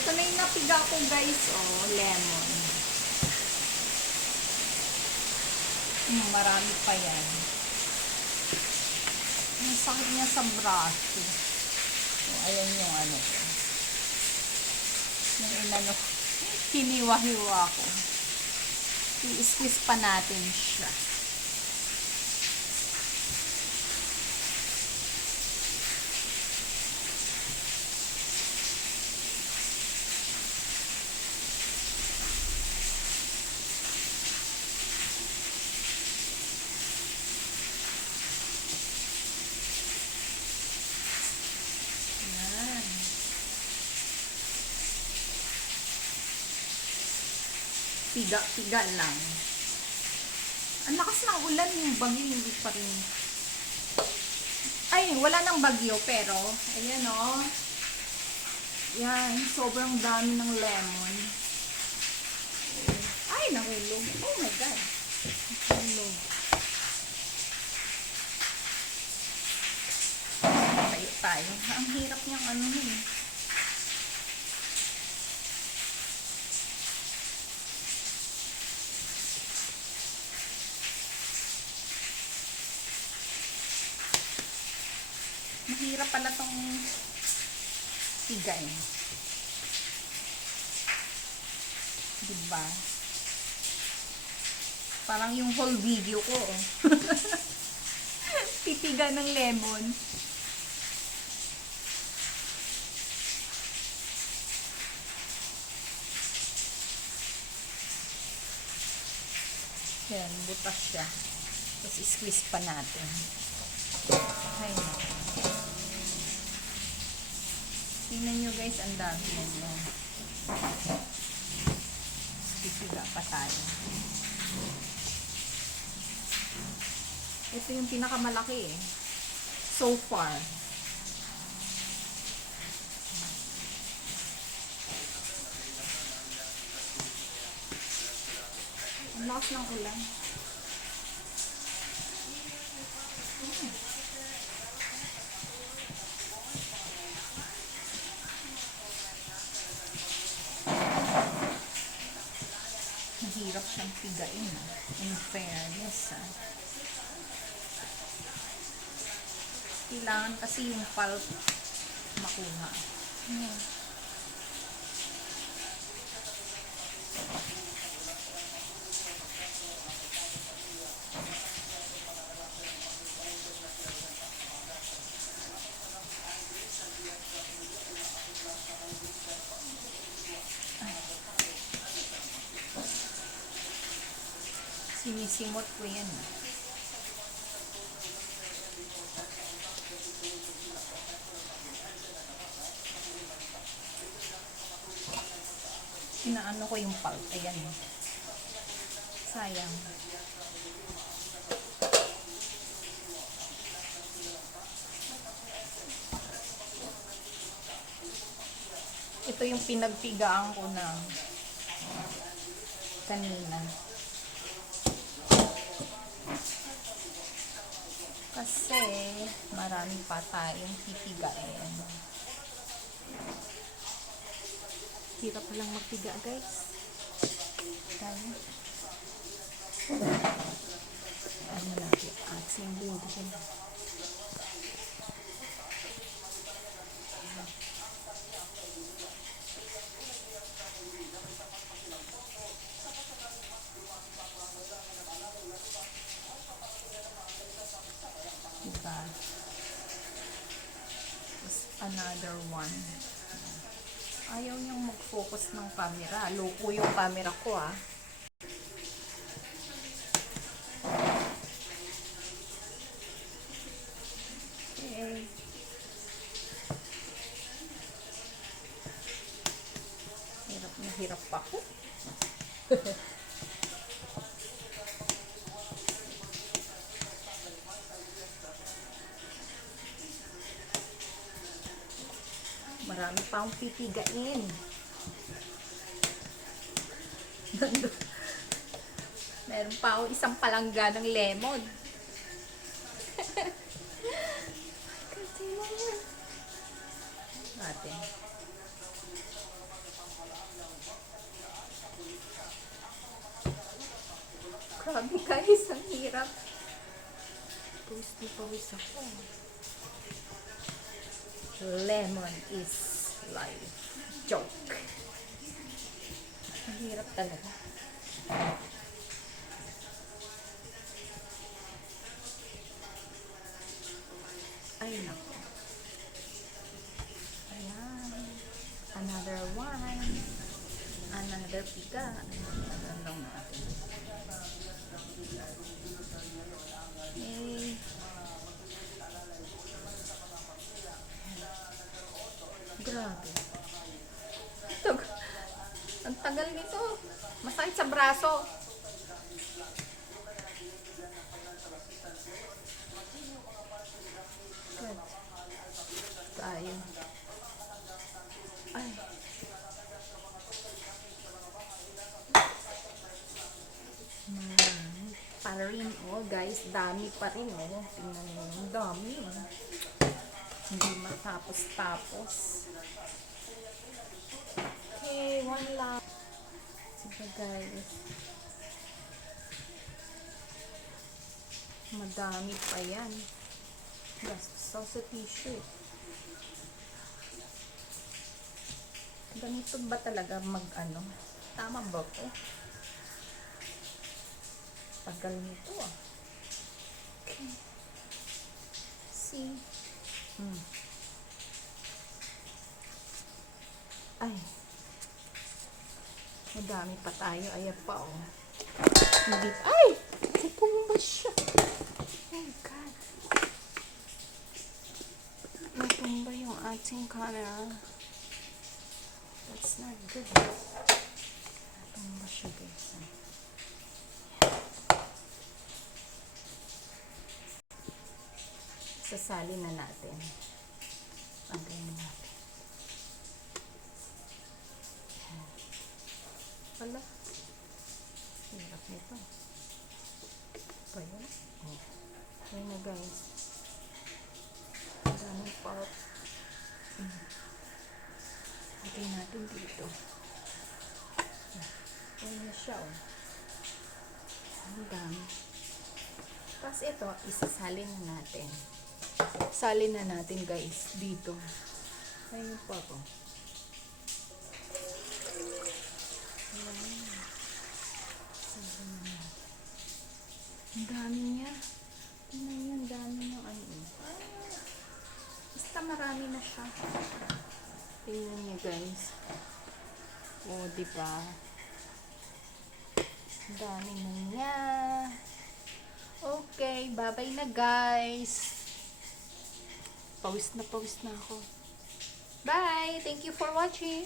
Ito na yung napiga ko guys, oh, lemon. Marami pa yan. Ang sakit niya sa braso. So, ayan yung ano ko. Yung inano, hiniwa-hiwa ko. I-squeeze pa natin siya. Piga-piga lang. Ang lakas ng ulan, yung bagyo hindi pa rin. Ay, wala nang bagyo pero ayan oh. Yan, sobrang dami ng lemon. Ay, nahulog. Oh my god. Nahulog. Tayo. Ang hirap niyang ano eh. Mahirap pala tong tigay. Diba? Parang yung whole video ko. Oh. Titiga ng lemon. Yan, butas siya. Tapos i-squeeze pa natin. Ay, no. Tingnan nyo guys, ang dami nyo. Pipiga pa tayo. Ito yung pinakamalaki eh. So far. Ang lakas ng ulan. Mahirap siyang pigain. In fairness. Kailangan kasi yung pulp makuha. Sinisimot ko yan. Inaano ko yung pulp. Ayan. Sayang. Ito yung pinagpigaan ko na kanina. Kasi marami pa tayong pipigain. Hirap lang magpiga guys. Tayo. Ano natin? Ating building. Diba? Another one. Ayaw niyang mag-focus ng camera. Loko yung camera ko ah. Okay. Hirap na hirap pa ako. Marami pa akong pipigain. Meron pa akong isang palangga ng lemon. Kasi natin. Grabe guys, ang hirap. Pawis na pawis ako. Lemon is life. Joke. Ang hirap talaga. Ay, nako. Ayan. Another one. Another piga. Ayan lang natin. Yay. Grabe. Ang tagal nito. Masakit sa braso. Good. Tayo. Ay. Pa rin, oh guys, dami pa rin, oh. Tingnan mo, ang dami. Hindi matapos-tapos. Okay, one last. Sige guys. Madami pa yan. Gastos sa tissue. Ganito ba talaga mag-ano? Tama ba ko? Tagal nito ah. Okay. See? Ay. Madami pa tayo. Ayan pa oh. Hindi. Ay! Natumba siya. Oh God. Natumba yung ating camera. That's not good. Natumba siya guys. Sasali na natin. Pagayin natin. Wala. Hirap nito. Pa yun? Oh. Ayun na guys. Daming part. Lagay natin dito. Ayun na siya oh. Ang dami. Tapos ito, isasalin na natin. Salin na natin guys dito. Ayun pa ako. Salin na natin. Ang dami niya. Tingnan niyo, ang dami niya. Basta marami na siya. Tingnan niyo guys. O, diba? Ang dami na niya. Okay, bye-bye na guys. Pawis na ako. Bye! Thank you for watching.